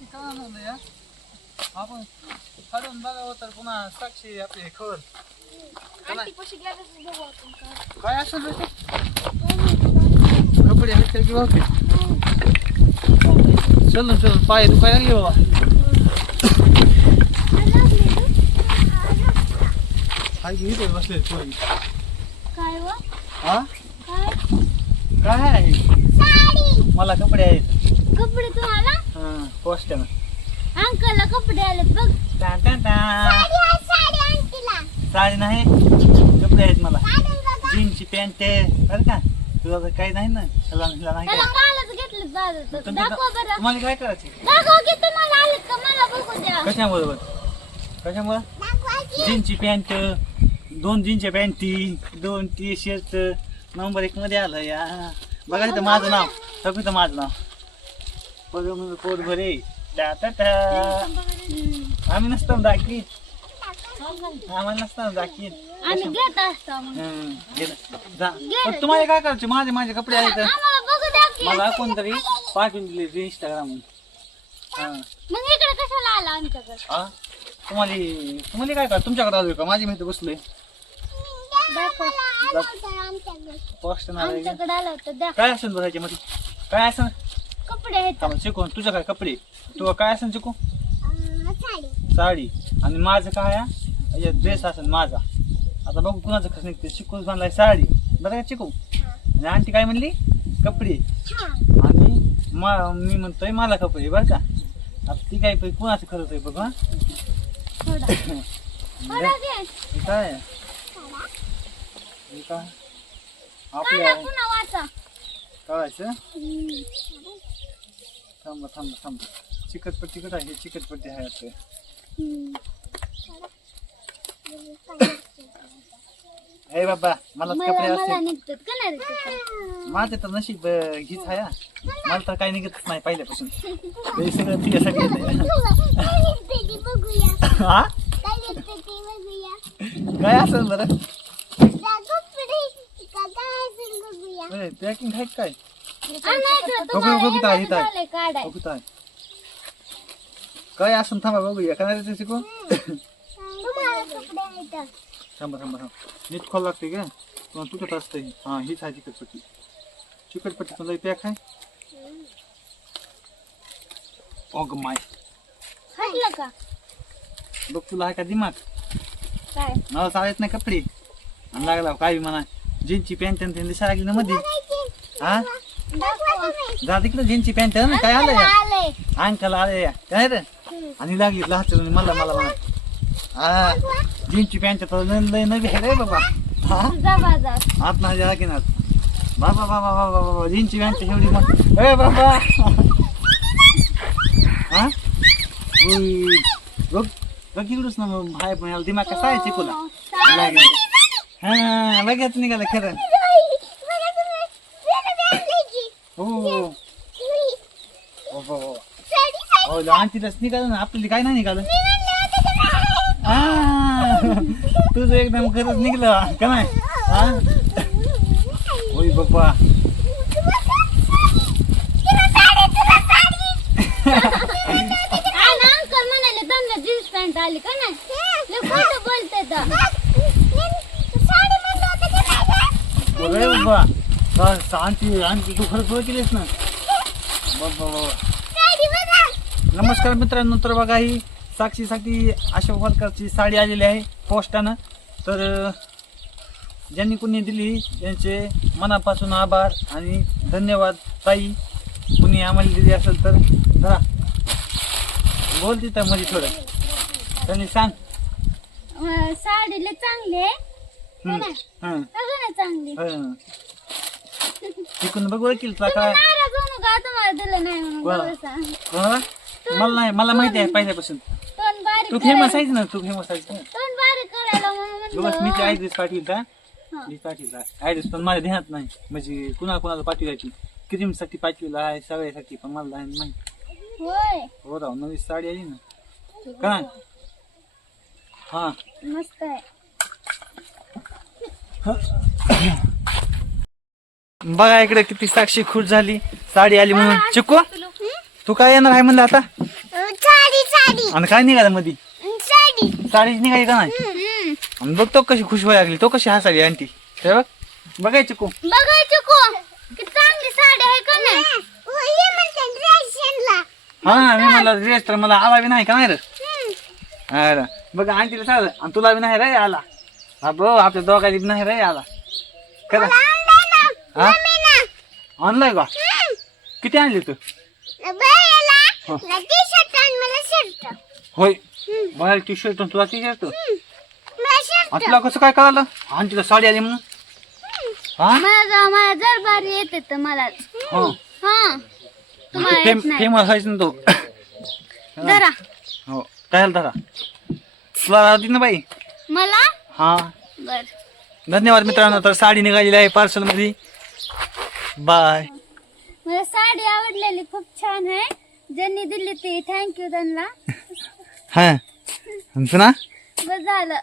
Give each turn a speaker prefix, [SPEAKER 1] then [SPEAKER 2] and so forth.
[SPEAKER 1] नक्की कळा नव्हतं या आपण काढून बघावं तर पुन्हा साक्षी आपली खबर
[SPEAKER 2] आंटी कशी गेल्यास बघू आपण काय.
[SPEAKER 1] काय असेल रे ते? कपडे आहेत का किंवा होते चल ना चल पाय दुखायला लागले बाबा हाय की इथे बसले पोरी
[SPEAKER 2] काय व?
[SPEAKER 1] हा
[SPEAKER 2] काय
[SPEAKER 1] काय आहे
[SPEAKER 2] साडी
[SPEAKER 1] मला कपडे आहेत
[SPEAKER 2] कपडे तुम्हाला
[SPEAKER 1] हा पोस्टन
[SPEAKER 2] अंकलला कपडे आलेत बघ. साडी आहे अंकीला
[SPEAKER 1] नाही? कपडे आहेत मला. जीन्सची पॅन्ट बरं का? तुला तर काही नाही ना? हिला नाही तुम्हाला काय करायचे? कशामुळे कशामुळे? जीन्सची पॅन्ट दोन जीन्सच्या पॅन्टी दोन टी शर्ट नंबर एक मध्ये आलं या. बघा तिथं माझं नाव. सगळं माझं नाव. टा टा आम्ही नसतो दाखवीत. आम्हाला नसतो दाखवीत.
[SPEAKER 2] आम्ही घेत असतो. मग
[SPEAKER 1] हम्म, गेलं. जा. पण तुम्हाला काय करायचे? माझे माझे कपडे आहेत.
[SPEAKER 2] आम्हाला बघू द्या की.
[SPEAKER 1] मला कोणतरी पाठवून दिले इंस्टाग्राम
[SPEAKER 2] मग इकडे कशाला आला आमच्याकडे?
[SPEAKER 1] तुम्हाला तुम्हाला काय करा तुमच्याकडे आलोय का? माझी माहिती बसलोय. पोस्ट
[SPEAKER 2] आमच्याकडे आलं होतं. द्या.
[SPEAKER 1] काय असेल बघायचे मध्ये? काय असेल?
[SPEAKER 2] कपडे आहेत.
[SPEAKER 1] थांबा शिकून तुझं काय कपडे तुला काय असेल शिकू?
[SPEAKER 2] साडी.
[SPEAKER 1] साडी. आणि माझं काय आहे? ड्रेस असेल माझा. आता बघू कुणाचं कसं निघते शिकून बांधलाय साडी. बरं का चिकू आणि आंटी काय म्हणली? कपडे आणि मा मी म्हणतोय मला कपडे बरं का? आता ती काय पण कुणाचं खरंच आहे बघ हा?
[SPEAKER 2] थोडा. थोडा घे
[SPEAKER 1] काय आहे? हे काय?
[SPEAKER 2] काढा
[SPEAKER 1] आपल्या
[SPEAKER 2] पुन्हा वाचा.
[SPEAKER 1] कळायचं थांबा थांबा थांबा चिकटपट्टी कुठं आहे चिकटपट्टी आहे वाटतं. हे बाबा मला कपडे
[SPEAKER 2] मला
[SPEAKER 1] असते
[SPEAKER 2] निघतात का नाही रे तिथं?
[SPEAKER 1] माझं तर नशीब अं, हीच आहे हा. मला तर काही निघतच नाही पहिल्यापासून हे सगळं तुझ्यासाठी येतंय. हा काय असेल बरं पॅकिंग आहे काय आहे.
[SPEAKER 2] काढाय.
[SPEAKER 1] काय असून थांबा बघूया काय ते शिकू थांबा थांबा थांबा. नीट खोल लागते का? तुटत असते हा हीच आहे चिकटपट्टी चिकटपट्टी तुला पॅक आहे. ओग माय.
[SPEAKER 2] का?
[SPEAKER 1] बघ तुला आहे का दिमाग?
[SPEAKER 2] काय?
[SPEAKER 1] मला चालत नाही कपडे. आणि लागला काय म्हणा. जीन्सची पॅन्ट आणि ते दिसायला लागली ना मध्ये हा. जा तिकडे जीन्सची पॅन्ट आहे ना काय आलं या?
[SPEAKER 2] आलंय
[SPEAKER 1] अंकल आले या. काय रे? आणि लागली लहाच मला मला म्हणा हा जीन्सची पॅन्ट तर लय नवी आहे रे बाबा. हा? आत नाही जा की ना बाबा बाबा बाबा बाबा जीन्सची पॅन्ट एवढी मग ए बाबा. हा. बघ बघ इकडूच ना मग हाय पण दिमाग कसा आहे चिकूला. लागली हा लगेच निघालं खरं. हो हो हो. हो हो हो. लहानतीलाच निघालं ना आपल्याला काय नाही निघालं? आ, तुझं एकदम खरंच निघलं का नाही? हा होय बाप्पा.
[SPEAKER 2] जीन्स पॅन्ट आली का नाही? बोलते
[SPEAKER 1] बाबा बस आणखी आणखी तू खरंच ओळखीलेस ना? नमस्कार मित्रांनो तर बघा ही साक्षीसाठी अशोक वर्करची साडी आलेली आहे पोस्टानं. तर ज्यांनी कुणी दिली त्यांचे मनापासून आभार आणि धन्यवाद. ताई कुणी आम्हाला दिली असेल तर धरा. बोल तिथं मध्ये थोडं. त्यांनी सांग.
[SPEAKER 2] अं, साडी लय चांगली
[SPEAKER 1] हं,
[SPEAKER 2] चांगली.
[SPEAKER 1] तिकडून बघ ओळखील तुला काय?
[SPEAKER 2] नाराज होऊ नका तुम्हाला दिलं नाही म्हणून
[SPEAKER 1] कोणाला?
[SPEAKER 2] बरं सांग.
[SPEAKER 1] कोणाला? मला नाही मला माहिती आहे पहिल्यापासून.
[SPEAKER 2] तोंड बारीक
[SPEAKER 1] तू
[SPEAKER 2] करायला-
[SPEAKER 1] फेमस आहेस ना तू फेमस आहेस ना?
[SPEAKER 2] तोंड बारीक करायला म्हणून
[SPEAKER 1] मी ते
[SPEAKER 2] म्हणलं.
[SPEAKER 1] ऍड्रेस पाठविल का
[SPEAKER 2] हा.
[SPEAKER 1] मी पाठविल ऍड्रेस पण माझ्या ध्यानात नाही. म्हणजे कुणाला कुणाला पाठवायची क्रीमसाठी पाठविला आहे सगळ्यासाठी पण मला नाही माहिती
[SPEAKER 2] होय.
[SPEAKER 1] हो राव नवी साडी आली ना. काय हा.
[SPEAKER 2] मस्त आहे.
[SPEAKER 1] बघा इकडे किती साक्षी खुश झाली. साडी आली म्हणून. चिकू तू काय येणार आहे म्हणलं आता? आणि काय निघालं मध्ये
[SPEAKER 2] साडी.
[SPEAKER 1] साडीच निघाली का नाही? आणि बघ तो कशी खुश व्हायला लागली. तो कशी हसाली आंटी. ते बघ. बघायची को
[SPEAKER 2] बघायचं को किती चांगली साडी आहे का नाही?
[SPEAKER 1] हा मी म्हणलं ड्रेस तर मला आला बी नाही का नाही रे? अरे बघ आंटीला चाल आणि तुला बी नाही रे आला. हा बघ आपल्या दोघाला बी नाही रे आला. करा हा? आणलाय का? किती आणली तू? होय मला टी शर्ट तुला टी शर्ट. आणि तुला कसं काय कळालं? आंटीला साडी आली म्हणून. हा?
[SPEAKER 2] येते तर मला.
[SPEAKER 1] हो.
[SPEAKER 2] हा. तुम्हाला येत नाही.
[SPEAKER 1] फेमस व्हायचं ना तो.
[SPEAKER 2] जरा
[SPEAKER 1] हो. काय झालं दादा तुला राहते ना बाई.
[SPEAKER 2] मला?
[SPEAKER 1] हा.
[SPEAKER 2] बर.
[SPEAKER 1] धन्यवाद मित्रांनो तर साडी निघालेली आहे पार्सलमध्ये बाय.
[SPEAKER 2] मला साडी आवडलेली खूप छान आहे. ज्यांनी दिली ती थँक्यू त्यांना.
[SPEAKER 1] हा. पुन्हा?
[SPEAKER 2] बस झालं.